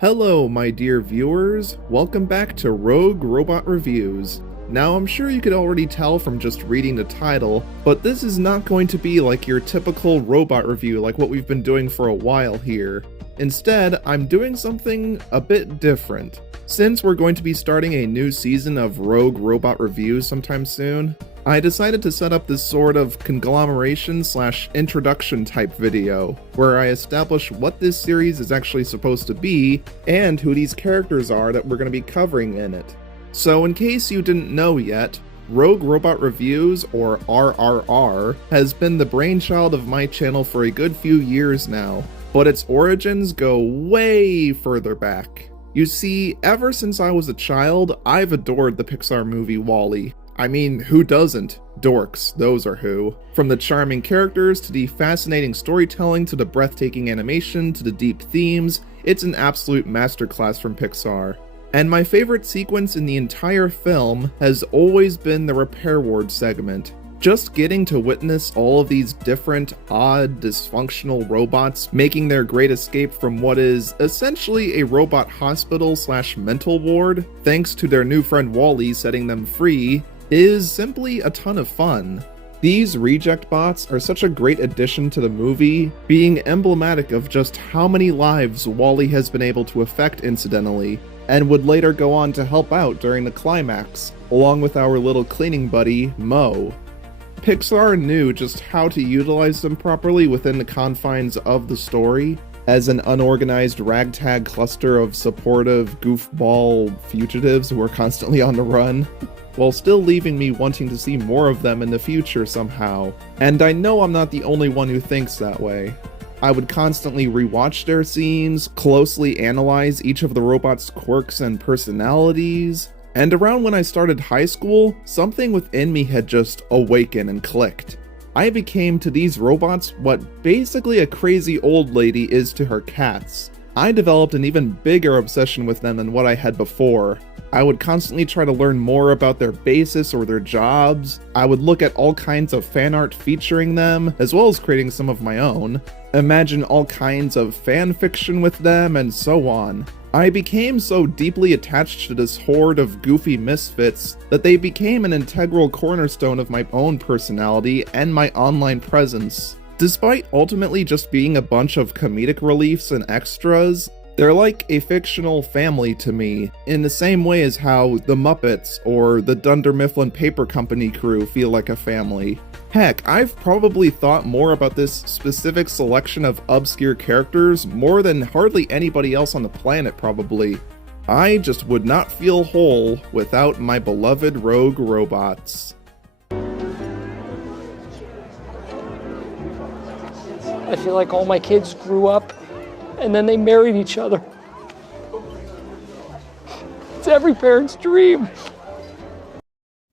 Hello, my dear viewers. Welcome back to Rogue Robot Reviews. Now, I'm sure you could already tell from just reading the title, but this is not going to be like your typical robot review like what we've been doing for a while here. Instead, I'm doing something a bit different. Since we're going to be starting a new season of Rogue Robot Reviews sometime soon, I decided to set up this sort of conglomeration / introduction type video, where I establish what this series is actually supposed to be, and who these characters are that we're going to be covering in it. So in case you didn't know yet, Rogue Robot Reviews, or RRR, has been the brainchild of my channel for a good few years now, but its origins go way further back. You see, ever since I was a child, I've adored the Pixar movie WALL-E. I mean, who doesn't? Dorks, those are who. From the charming characters, to the fascinating storytelling, to the breathtaking animation, to the deep themes, it's an absolute masterclass from Pixar. And my favorite sequence in the entire film has always been the repair ward segment. Just getting to witness all of these different, odd, dysfunctional robots making their great escape from what is essentially a robot hospital / mental ward, thanks to their new friend WALL-E setting them free, is simply a ton of fun. These reject bots are such a great addition to the movie, being emblematic of just how many lives WALL-E has been able to affect incidentally, and would later go on to help out during the climax, along with our little cleaning buddy, Mo. Pixar knew just how to utilize them properly within the confines of the story, as an unorganized ragtag cluster of supportive, goofball fugitives who are constantly on the run, while still leaving me wanting to see more of them in the future somehow. And I know I'm not the only one who thinks that way. I would constantly rewatch their scenes, closely analyze each of the robots' quirks and personalities, and around when I started high school, something within me had just awakened and clicked. I became to these robots what basically a crazy old lady is to her cats. I developed an even bigger obsession with them than what I had before. I would constantly try to learn more about their basis or their jobs. I would look at all kinds of fan art featuring them, as well as creating some of my own. Imagine all kinds of fan fiction with them, and so on. I became so deeply attached to this horde of goofy misfits that they became an integral cornerstone of my own personality and my online presence. Despite ultimately just being a bunch of comedic reliefs and extras, they're like a fictional family to me, in the same way as how the Muppets or the Dunder Mifflin Paper Company crew feel like a family. Heck, I've probably thought more about this specific selection of obscure characters more than hardly anybody else on the planet probably. I just would not feel whole without my beloved rogue robots. I feel like all my kids grew up and then they married each other. It's every parent's dream.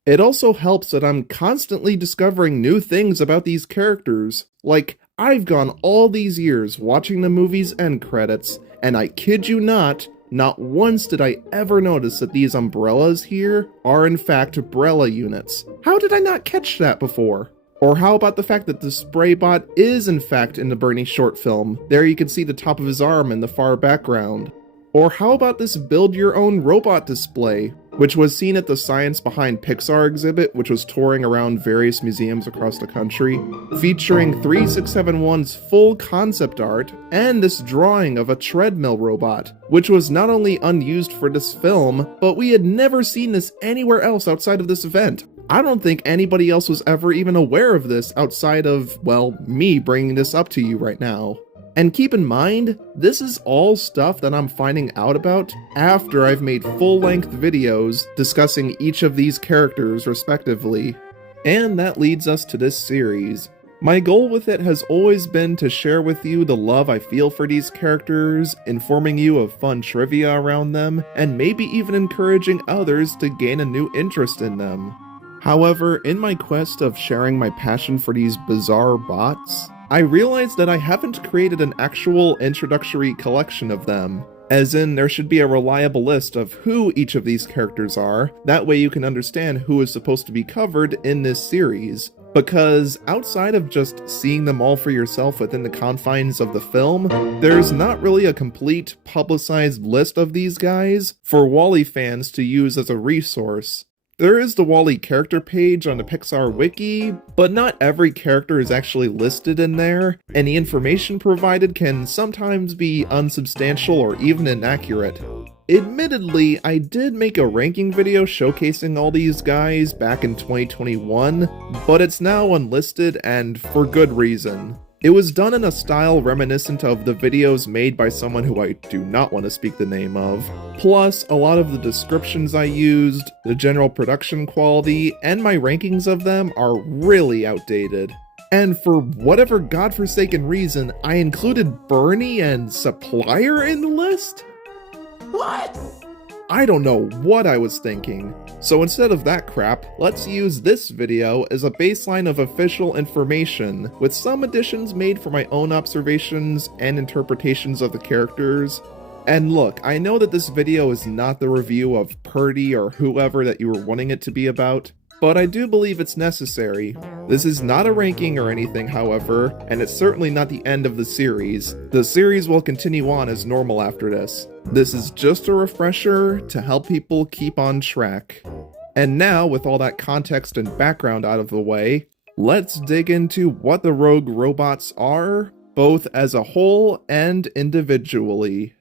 It also helps that I'm constantly discovering new things about these characters. Like, I've gone all these years watching the movie's end credits, and I kid you not once did I ever notice that these umbrellas here are in fact Brella units. How did I not catch that before? Or how about the fact that the spray bot is in fact in the Bernie short film? There you can see the top of his arm in the far background. Or how about this build your own robot display, which was seen at the Science Behind Pixar exhibit, which was touring around various museums across the country, featuring 3671's full concept art and this drawing of a treadmill robot, which was not only unused for this film, but we had never seen this anywhere else outside of this event. I don't think anybody else was ever even aware of this outside of, well, me bringing this up to you right now. And keep in mind, this is all stuff that I'm finding out about after I've made full-length videos discussing each of these characters respectively. And that leads us to this series. My goal with it has always been to share with you the love I feel for these characters, informing you of fun trivia around them, and maybe even encouraging others to gain a new interest in them. However, in my quest of sharing my passion for these bizarre bots, I realized that I haven't created an actual introductory collection of them. As in, there should be a reliable list of who each of these characters are, that way you can understand who is supposed to be covered in this series. Because outside of just seeing them all for yourself within the confines of the film, there's not really a complete publicized list of these guys for WALL-E fans to use as a resource. There is the WALL-E character page on the Pixar wiki, but not every character is actually listed in there, and the information provided can sometimes be unsubstantial or even inaccurate. Admittedly, I did make a ranking video showcasing all these guys back in 2021, but it's now unlisted and for good reason. It was done in a style reminiscent of the videos made by someone who I do not want to speak the name of. Plus, a lot of the descriptions I used, the general production quality, and my rankings of them are really outdated. And for whatever godforsaken reason, I included Bernie and Supplier in the list? What? I don't know what I was thinking. So instead of that crap, let's use this video as a baseline of official information, with some additions made for my own observations and interpretations of the characters. And look, I know that this video is not the review of Purdy or whoever that you were wanting it to be about, but I do believe it's necessary. This is not a ranking or anything, however, and it's certainly not the end of the series. The series will continue on as normal after this. This is just a refresher to help people keep on track. And now, with all that context and background out of the way, let's dig into what the Rogue Robots are, both as a whole and individually.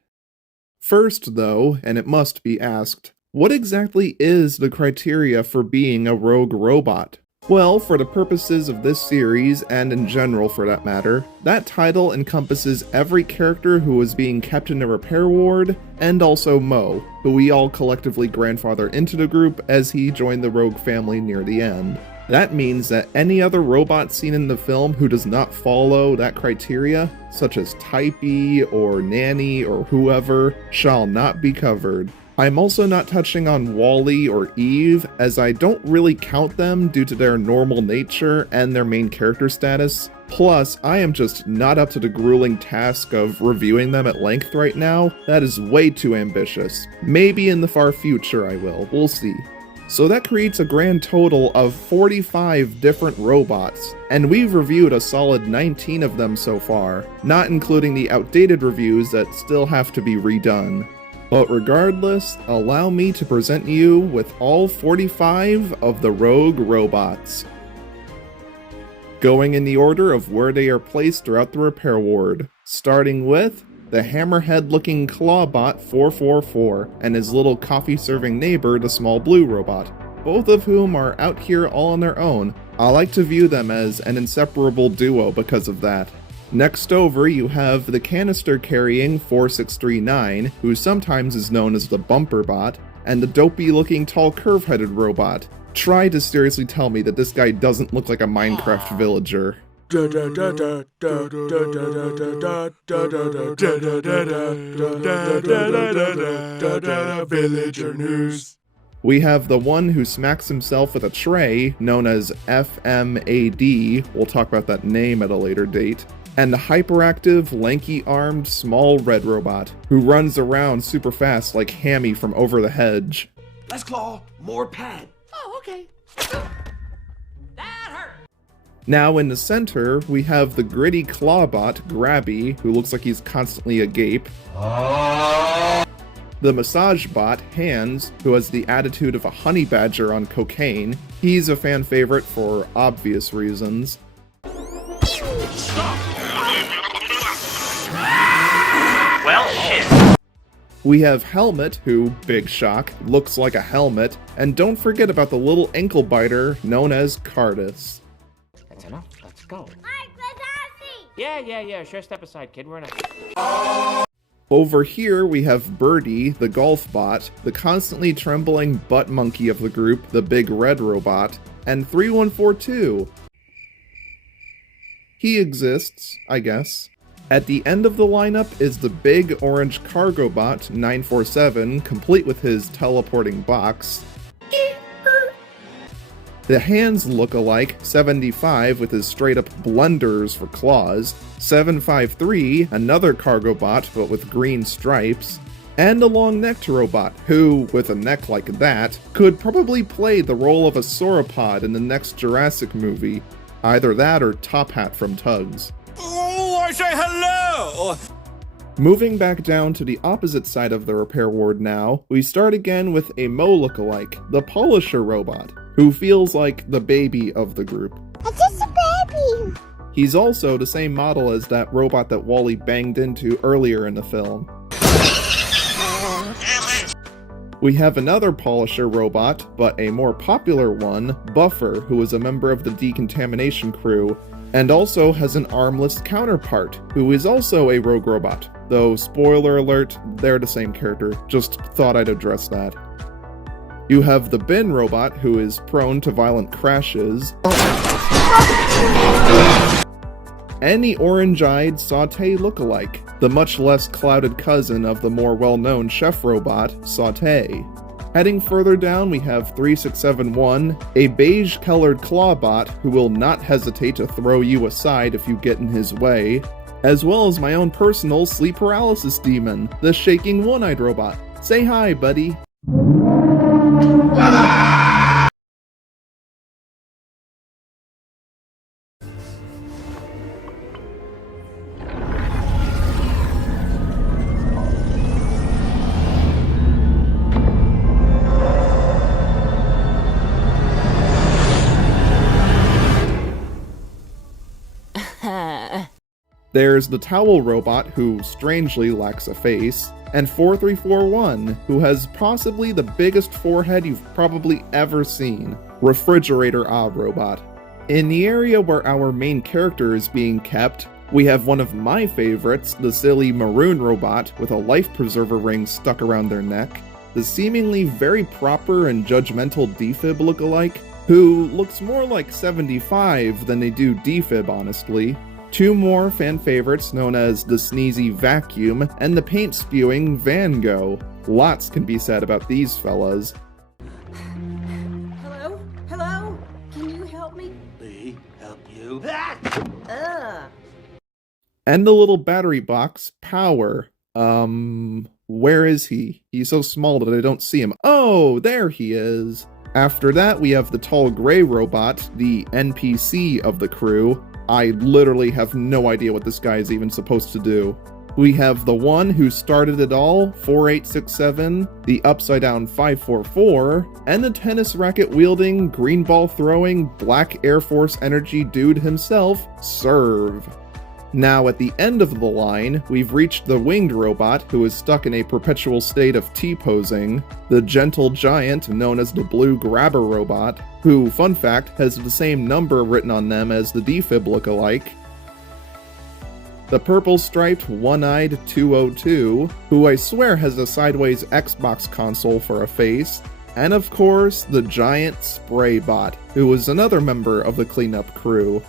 First though, and it must be asked, what exactly is the criteria for being a rogue robot? Well, for the purposes of this series, and in general for that matter, that title encompasses every character who is being kept in a repair ward, and also Mo, who we all collectively grandfather into the group as he joined the rogue family near the end. That means that any other robot seen in the film who does not follow that criteria, such as Typey or Nanny or whoever, shall not be covered. I'm also not touching on WALL-E or Eve, as I don't really count them due to their normal nature and their main character status. Plus, I am just not up to the grueling task of reviewing them at length right now. That is way too ambitious. Maybe in the far future I will, we'll see. So that creates a grand total of 45 different robots, and we've reviewed a solid 19 of them so far, not including the outdated reviews that still have to be redone. But regardless, allow me to present you with all 45 of the Rogue Robots. Going in the order of where they are placed throughout the repair ward, starting with the hammerhead-looking Clawbot 444 and his little coffee-serving neighbor, the small blue robot, both of whom are out here all on their own. I like to view them as an inseparable duo because of that. Next over, you have the canister-carrying 4639, who sometimes is known as the Bumper Bot, and the dopey-looking tall curve-headed robot. Try to seriously tell me that this guy doesn't look like a Minecraft villager. Villager news. We have the one who smacks himself with a tray, known as FMAD, we'll talk about that name at a later date, and the hyperactive, lanky-armed, small red robot, who runs around super fast like Hammy from Over the Hedge. Less claw, more pad. Oh, okay. That hurt. Now in the center, we have the gritty clawbot, Grabby, who looks like he's constantly agape. The massage bot, Hands, who has the attitude of a honey badger on cocaine. He's a fan favorite for obvious reasons. Well, shit. We have Helmet, who, big shock, looks like a helmet, and don't forget about the little ankle biter known as Cardus. That's enough. Let's go. Yeah. Sure, step aside, kid. We're in a... Over here, we have Birdie, the golf bot, the constantly trembling butt monkey of the group, the big red robot, and 3142. He exists, I guess. At the end of the lineup is the big orange cargo bot, 947, complete with his teleporting box. The Hands look-alike, 75, with his straight-up blunders for claws. 753, another cargo bot, but with green stripes. and a long-necked robot who, with a neck like that, could probably play the role of a sauropod in the next Jurassic movie. Either that or Top Hat from Tugs. Oh, I say hello! Moving back down to the opposite side of the repair ward now, we start again with a Mo lookalike, the Polisher robot, who feels like the baby of the group. It's just a baby! He's also the same model as that robot that Wally banged into earlier in the film. We have another Polisher robot, but a more popular one, Buffer, who is a member of the decontamination crew, and also has an armless counterpart, who is also a rogue robot. Though, spoiler alert, they're the same character, just thought I'd address that. You have the Bin robot, who is prone to violent crashes, and the orange-eyed Sauté lookalike, the much less clouded cousin of the more well-known chef robot, Sauté. Heading further down, we have 3671, a beige-colored clawbot who will not hesitate to throw you aside if you get in his way, as well as my own personal sleep paralysis demon, the shaking one-eyed robot. Say hi, buddy. There's the Towel Robot, who strangely lacks a face, and 4341, who has possibly the biggest forehead you've probably ever seen, Refrigerator Robot. In the area where our main character is being kept, we have one of my favorites, the silly Maroon Robot with a life preserver ring stuck around their neck, the seemingly very proper and judgmental Defib lookalike, who looks more like 75 than they do Defib, honestly. Two more fan favorites known as the Sneezy Vacuum and the paint-spewing Van Gogh. Lots can be said about these fellas. Hello? Hello? Can you help me? Me help you? And the little battery box, Power. Where is he? He's so small that I don't see him. Oh, there he is. After that, we have the tall gray robot, the NPC of the crew. I literally have no idea what this guy is even supposed to do. We have the one who started it all, 4867, the upside down 544, and the tennis racket wielding, green ball throwing, black Air Force energy dude himself, Serve. Now at the end of the line, we've reached the winged robot who is stuck in a perpetual state of T-posing, the gentle giant known as the blue grabber robot, who, fun fact, has the same number written on them as the Defib lookalike, the purple striped one-eyed 202, who I swear has a sideways Xbox console for a face, and of course, the giant Spray Bot, who is another member of the cleanup crew.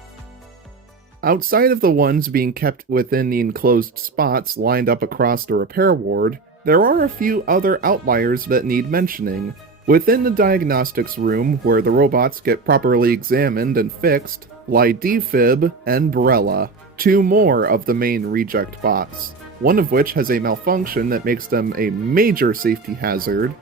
Outside of the ones being kept within the enclosed spots lined up across the repair ward, there are a few other outliers that need mentioning. Within the diagnostics room, where the robots get properly examined and fixed, lie Defib and Brella, two more of the main reject bots, one of which has a malfunction that makes them a major safety hazard,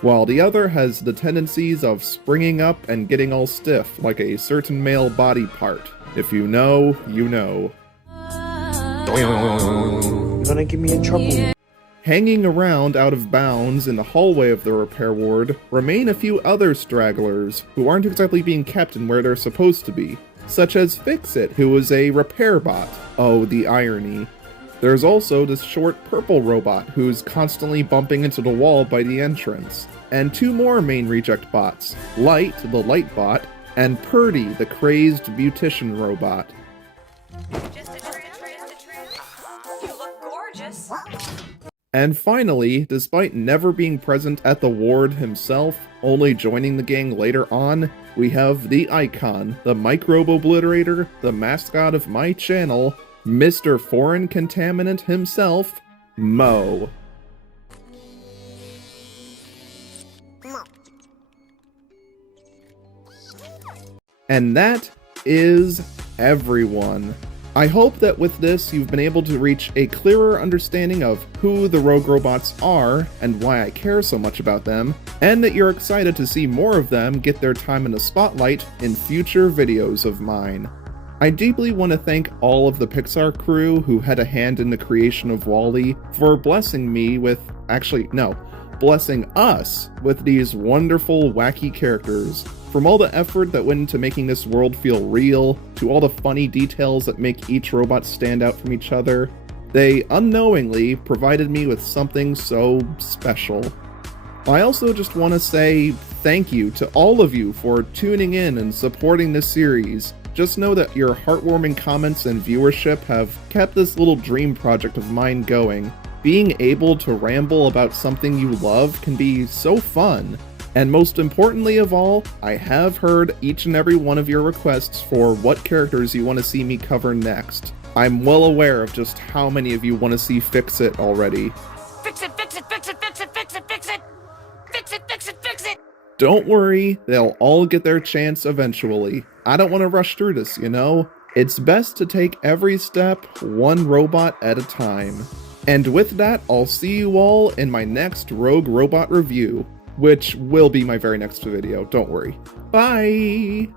while the other has the tendencies of springing up and getting all stiff like a certain male body part. If you know, you know. You're gonna get me in trouble. Hanging around out of bounds in the hallway of the repair ward remain a few other stragglers who aren't exactly being kept in where they're supposed to be, such as Fix-It, who is a repair bot. Oh, the irony. There's also this short purple robot who's constantly bumping into the wall by the entrance, and two more main reject bots, Light, the light bot, and Purdy, the crazed beautician robot. Just a trend. You look gorgeous. And finally, despite never being present at the ward himself, only joining the gang later on, we have the Icon, the microbe obliterator, the mascot of my channel, Mr. Foreign Contaminant himself, Mo. And that is everyone. I hope that with this you've been able to reach a clearer understanding of who the Rogue Robots are and why I care so much about them, and that you're excited to see more of them get their time in the spotlight in future videos of mine. I deeply want to thank all of the Pixar crew who had a hand in the creation of WALL-E for blessing me with, blessing us with these wonderful, wacky characters. From all the effort that went into making this world feel real, to all the funny details that make each robot stand out from each other, they unknowingly provided me with something so special. I also just want to say thank you to all of you for tuning in and supporting this series. Just know that your heartwarming comments and viewership have kept this little dream project of mine going. Being able to ramble about something you love can be so fun. And most importantly of all, I have heard each and every one of your requests for what characters you want to see me cover next. I'm well aware of just how many of you want to see Fix-It already. Fix it, fix it, fix it, fix it, fix it, fix it! Fix it, fix it, fix it! Don't worry, they'll all get their chance eventually. I don't want to rush through this, you know? It's best to take every step one robot at a time. And with that, I'll see you all in my next Rogue Robot review, which will be my very next video, don't worry. Bye!